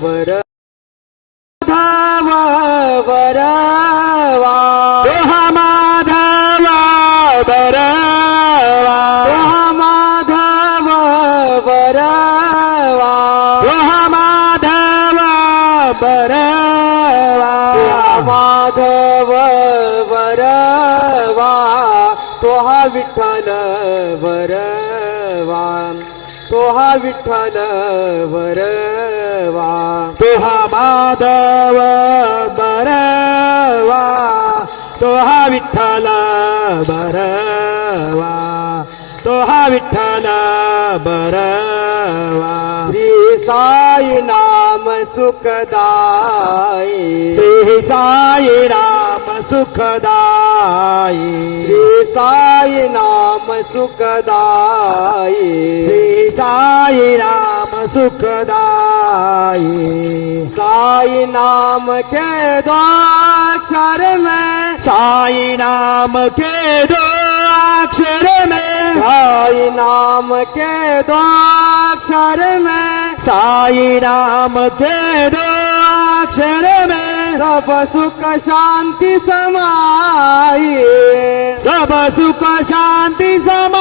वर धाव तो हा विठ्ठल वरवा. तो हा माधव बरवा तो हा विठ्ठल बरवा तो हा विठ्ठल बरवा श्री साई नाम सुखदाई श्री साई राम सुखदाई श्री साई नाम राम सुखदाई। साई नाम के दो अक्षर में। साई नाम के दो अक्षर में। साई नाम के दो अक्षर में। साई नाम के दो अक्षर में। सब सुख शांति समाई। सब सुख शांति समाई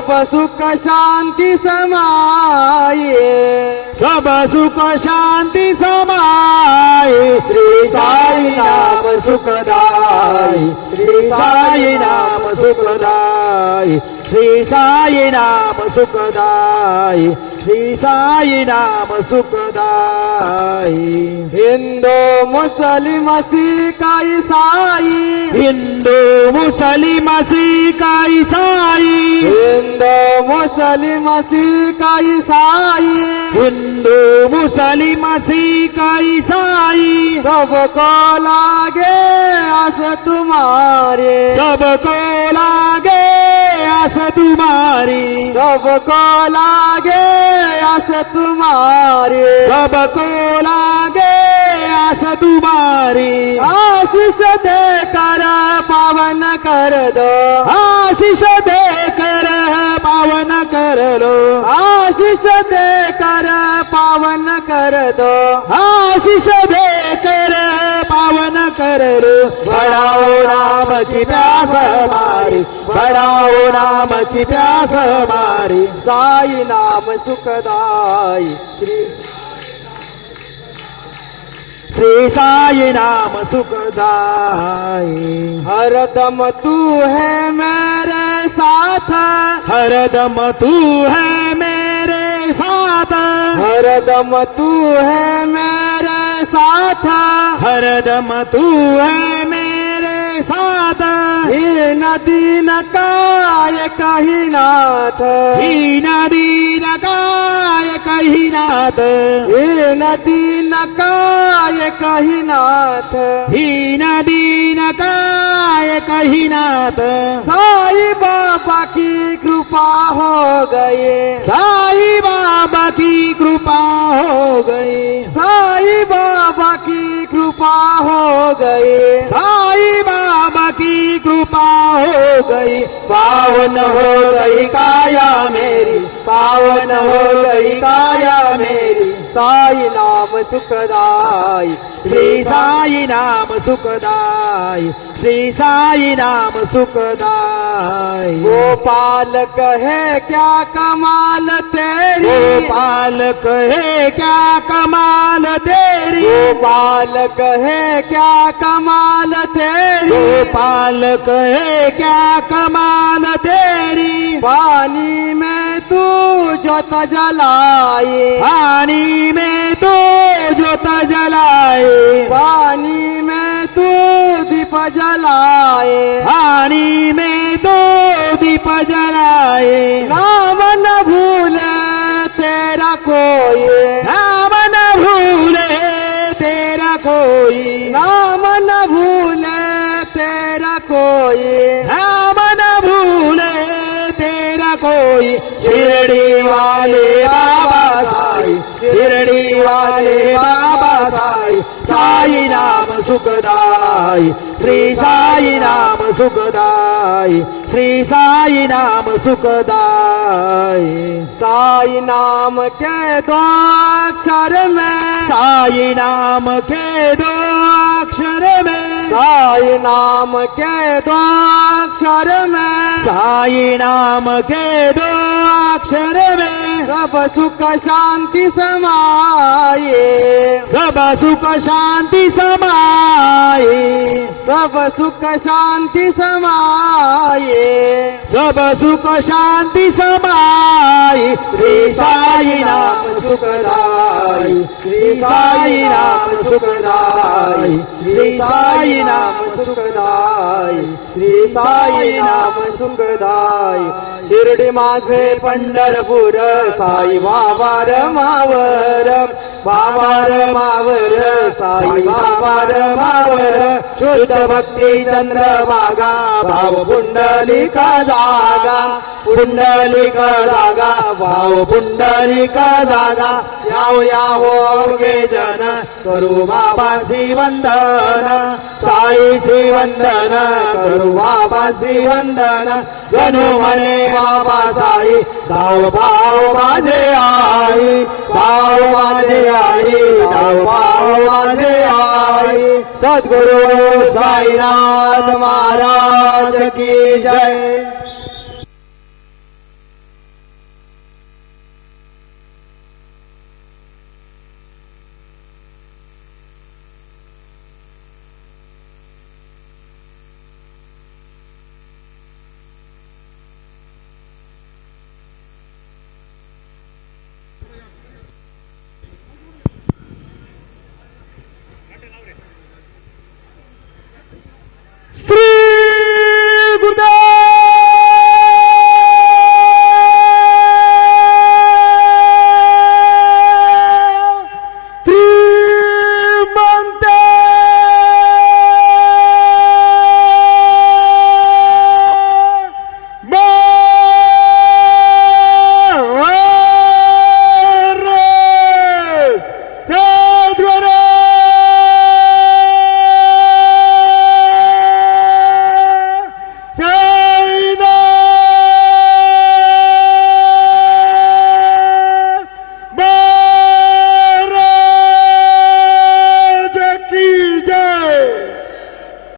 सब सुख शांति समाये। सब सुख शांति समाये। श्री साई नाम सुखदाई श्री साई नाम सुखदाई श्री साई नाम सुखदाई श्री साई नाम सुखदाई हिंदू मुस्लिम सिख ईसाई हिंदू मुसलिम सिख ईसाई हिंदू मुस्लिम सिख ईसाई हिंदू मुसलिम सिख ईसाई सबको लागे आस तुम्हारे सबको लागे आस तुम्हारी सबको लागे आस तुम्हारे। सबको लागे आस तुम्हारी। आशीष देकर पावन कर दो। आशीष देकर पावन कर लो। आशीष देकर पावन कर दो। आशीष देकर पावन कर लो। बढ़ाओ नाम की प्यास। हमारी बढ़ाओ नाम की प्यास हमारी साई नाम सुखदाई। श्री श्री साई नाम सुखदाई। हरदम तू है मेरे साथ। हरदम तू है मेरे साथ। हरदम तू है मेरे साथ। हरदम तू है मेरे साथ। ये नदी न काय कही नाथ। दीन दीन काय कही नाथ। ये नदी न काय कही नाथ। दीन दीन काय कही नाथ। साई बाबा की कृपा हो गए साई पावन हो गई काया मेरी, पावन हो गई काया मेरी। साई नाम सुखदाई, श्री साई नाम सुखदाई, श्री साई नाम सुखदाई। गोपाल कहे, क्या कमाल तेरी? गोपाल कहे, क्या कमाल तेरी? गोपाल कहे, क्या कमाल गोपाल कहे, क्या कमाल तेरी? पानी में तू जोत जलाए। पानी में तू जोत जलाए। पानी में तू दीप जलाए। पानी में दो दीप जलाए। सुखदाई श्री साई नाम सुखदाई श्री साई नाम सुखदाई साई नाम के द्वार अक्षर में साई नाम के दो अक्षर में साई नाम के दो अक्षर में साई नाम के दो अक्षर में सब सुख शांति समाये। सब सुख शांति समाए सब सुख शांति समाये। सब सुख शांति समाई श्री साई नाम सुखदाई श्री साई नाम सुखदाई श्री साई नाम सुखदाई श्री साई नाम सुखदाई शिर्डी माझे पंढरपूर साई बाबार मावर बाबार मावर साई बाबार मावर. शुद्ध भक्ती चंद्रभागा भाव पुंडलिका जागा पुंडलिका जागा भाव पुंडलिका जागा? याव यावो गे जन करू बाबासी वंदन साईसी वंदन करू बाबासी वंदन जणू म्हणे बाबा साई धाव भाव माझे आई. भाव माझे आई धाव भाव माझे आई. सद्गुरु साईनाथ महाराज की जय.